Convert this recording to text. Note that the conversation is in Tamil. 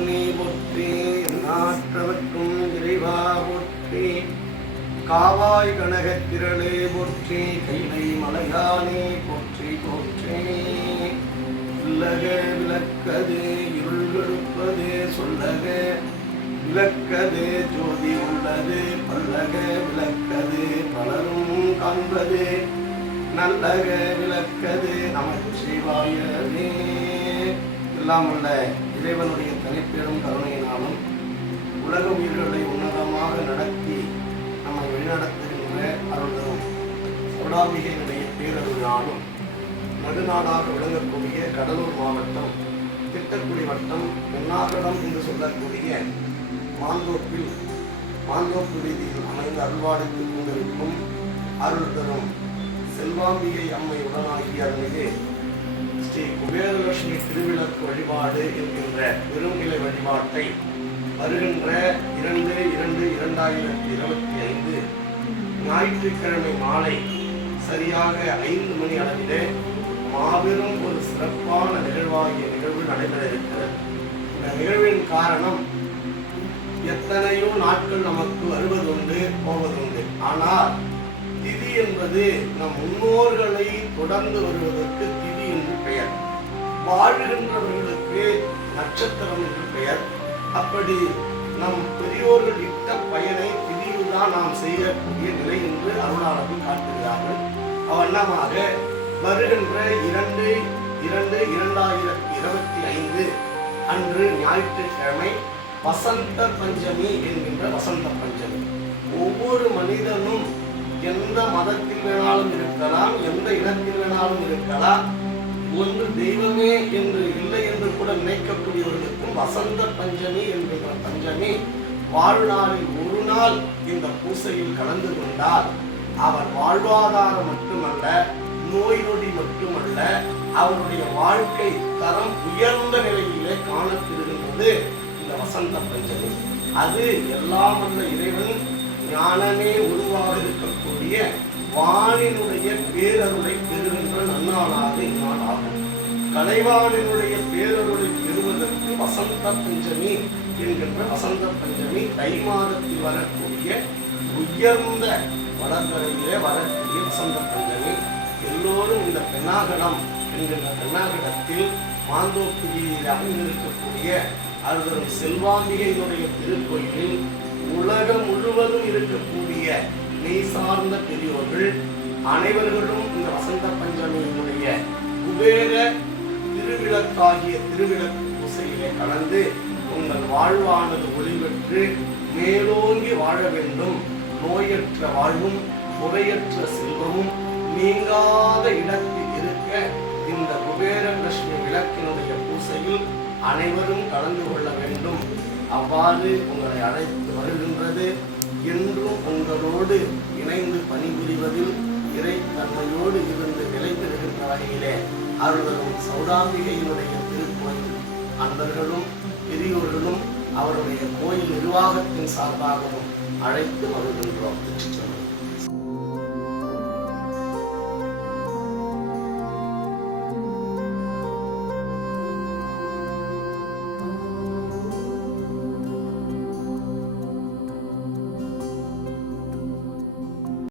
சிவனே போற்றி நாற்றவர்க்கும் இறைவா போற்றி காவாய் கனக திரளே போற்றி கைலை மலையானே போற்றி போற்றி இல்லக விளக்கது இருள் கெடுப்பது சொல்லக விளக்கது ஜோதி உள்ளது பல்லக விளக்கது பலரும் காண்பது நல்லக விளக்கது நமக்கு சிவாயவே எல்லாம் உள்ள இறைவனுடைய தனிப்பெரும் கருணையினாலும் உலக உயிர்களை உன்னதமாக நடத்தி நம்மை வழிநடத்துகின்ற அருள்தரும் சௌடாம்பிகையினுடைய பேரருளாலும் நடுநாடாக விளங்கக்கூடிய கடலூர் மாவட்டம் திட்டக்குடி வட்டம் பெண்ணாகடம் என்று சொல்லக்கூடிய மாந்தோப்பில் மாந்தோப்பு வீதியில் அமைந்த அருள்வாடுக்கு கொண்டிருக்கும் அருள் தரும் செல்வாம்பிகை அம்மை உடனாகிய அருள்மிகு ஸ்ரீ குபேரலட்சுமி திருவிளக்கு வழிபாடு என்கின்ற பெருநிலை வழிபாட்டை வருகின்ற இரண்டு இரண்டு இரண்டாயிரத்தி இருபத்தி ஐந்து ஞாயிற்றுக்கிழமை மாலை சரியாக ஐந்து மணி அளவிலே மாபெரும் ஒரு சிறப்பான நிகழ்வாகிய நிகழ்வு நடைபெற இருக்கிறது. இந்த நிகழ்வின் காரணம் எத்தனையோ நாட்கள் நமக்கு வருவதுண்டு போவதுண்டு. ஆனால் திதி என்பது நம் முன்னோர்களை தொடர்ந்து வருவதற்கு திதி என்று பெயர். வாழ்கின்றவர்களுக்கு நட்சத்திரம் என்று பெயர். அப்படி நம் பெரியோர்கள் இட்ட பயனை திதியில் தான் நாம் செய்யக்கூடிய நிலை என்று அருளாளர்கள் காட்டுகிறார்கள். அவண்ணமாக வருகின்ற இரண்டு இரண்டு இரண்டாயிரத்தி இருபத்தி ஐந்து அன்று ஞாயிற்றுக்கிழமை வசந்த பஞ்சமி என்கின்ற வசந்த பஞ்சமி. ஒவ்வொரு மனிதனும் எந்த மதத்தில் வேணாலும் இருக்கலாம் எந்த இடத்தில் வேணாலும் இருக்கலாம். ஒன்று தெய்வமே என்று இல்லை என்று கூட நினைக்கக்கூடியவர்களுக்கும் வசந்த பஞ்சமி என்கின்ற பஞ்சமி வாழ்நாளில் ஒரு நாள் இந்த பூசையில் கலந்து கொண்டால் அவர் வாழ்வாதாரம் மட்டுமல்ல நோய் நொடி மட்டுமல்ல அவருடைய வாழ்க்கை தரம் உயர்ந்த நிலையிலே காணப்படுகின்றது இந்த வசந்த பஞ்சமி. அது எல்லாம் வல்ல இறைவன் ஞானமே உருவாக இருக்கக்கூடிய வானினுடைய பேரருளை பெறுகின்ற நன்னாளாக இந்நாள் ஆகும். கலைவானினுடைய பேரருளை பெறுவதற்கு வசந்த பஞ்சமி என்கின்ற வசந்த பஞ்சமி தை மாதத்தில் வரக்கூடிய உயர்ந்த வளர்கரையிலே வரக்கூடிய வசந்த பஞ்சமி. எல்லோரும் இந்த பெண்ணாகடம் என்கின்ற பெண்ணாகடத்தில் மாந்தோப்புகிரியில் அமைந்திருக்கக்கூடிய அருதரும் செல்வாம்பிகையினுடைய திருக்கோயிலில் உலகம் முழுவதும் இருக்கக்கூடிய நெய் சார்ந்த பெரியோர்கள் அனைவர்களும் இந்த வசந்த பஞ்சமியினுடைய குபேர திருவிளக்காகிய திருவிளக்கு பூசையிலே கலந்து உங்கள் வாழ்வானது ஒளிபெற்று மேலோங்கி வாழ வேண்டும். நோயற்ற வாழ்வும் முறையற்ற செல்வமும் நீங்காத இடத்தில் இருக்க இந்த குபேர லட்சுமி விளக்கினுடைய பூசையில் அனைவரும் கலந்து கொள்ள வேண்டும். அவ்வாறு உங்களை அழைத்து வருகின்றது என்றும் உங்களோடு இணைந்து பணிபுரிவதில் இறை தன்மையோடு இருந்து நிலை பெறுகின்ற வகையிலே அருள்வரும் சௌடாம்பிகையினுடைய திருக்கோயில் அன்பர்களும் பெரியோர்களும் அவருடைய கோயில் நிர்வாகத்தின் சார்பாகவும் அழைத்து வருகின்றோம் திருச்சிற்றம்பலம்.